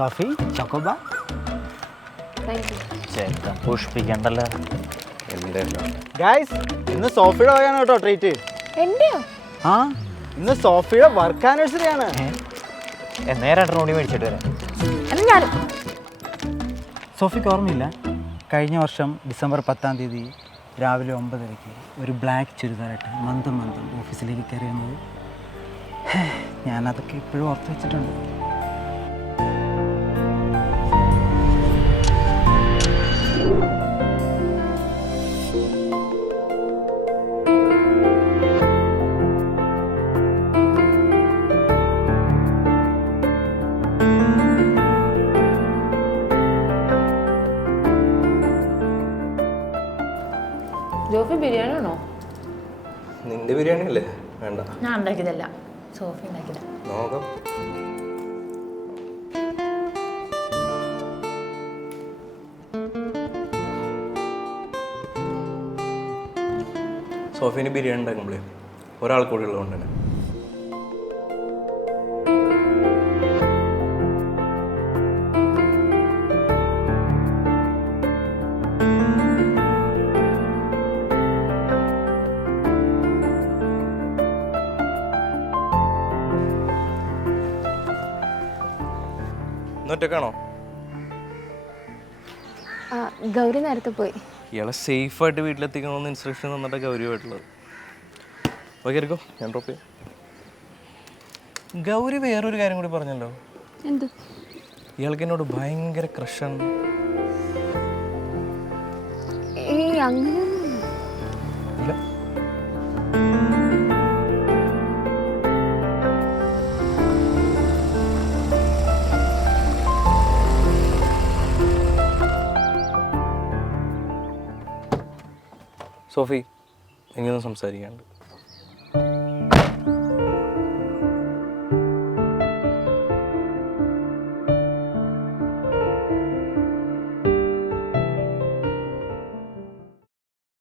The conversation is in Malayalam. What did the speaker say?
സോഫി ചോക്കോബാർ. ചേട്ടൻ പുഷ്പിക്കണ്ടല്ലോ. ഗൈസ്, ഇന്ന് സോഫിയുടെ വകയാണ് കേട്ടോ ട്രീറ്റ്. ആ, ഇന്ന് സോഫിയുടെ വർക്ക് ആനിവേഴ്സറി ആണ്. നേരായിട്ട് റോഡി മേടിച്ചിട്ട് വരാം. സോഫിക്ക് ഓർമ്മയില്ല, കഴിഞ്ഞ വർഷം ഡിസംബർ 10-ാം തീയതി രാവിലെ 9:30 ഒരു ബ്ലാക്ക് ചുരിദാറായിട്ട് മന്ദം ഓഫീസിലേക്ക് കയറി വന്നത്. ഞാനതൊക്കെ ഇപ്പോഴും ഓർത്ത് വെച്ചിട്ടുണ്ട്. ജോഫി ബിരിയാണി ആണോ? നിന്റെ ബിരിയാണി അല്ലേ? വേണ്ട, ഞാൻ ഉണ്ടാക്കിയതല്ല, സോഫി ഉണ്ടാക്കിയതാ. നോക്കാം. സോഫിന് ബിരിയാണി ഉണ്ടാക്കുമ്പോഴേ ഒരാൾ കൂടി ഉള്ളതുകൊണ്ട് തന്നെ ഒറ്റക്കാണോ? ഗൗരി നേരത്തെ പോയി. ഇയാളെ സേഫായിട്ട് വീട്ടിലെത്തിക്കണമെന്ന് ഇൻസ്ട്രക്ഷൻ തന്നിട്ട് ഗൗരിയായിട്ടുള്ളത്. ഓക്കെ ഇരിക്കോ, ഞാൻ ഡ്രോപ്പ് ചെയ്യാം. ഗൗരി വേറൊരു കാര്യം കൂടി പറഞ്ഞല്ലോ. എന്ത്? ഇയാൾക്ക് എന്നോട് ഭയങ്കര ക്രഷാണ്. അങ്ങനെ ഇല്ല, സോഫി, ഇനിയൊന്നും സംസാരിക്കാണ്ട്.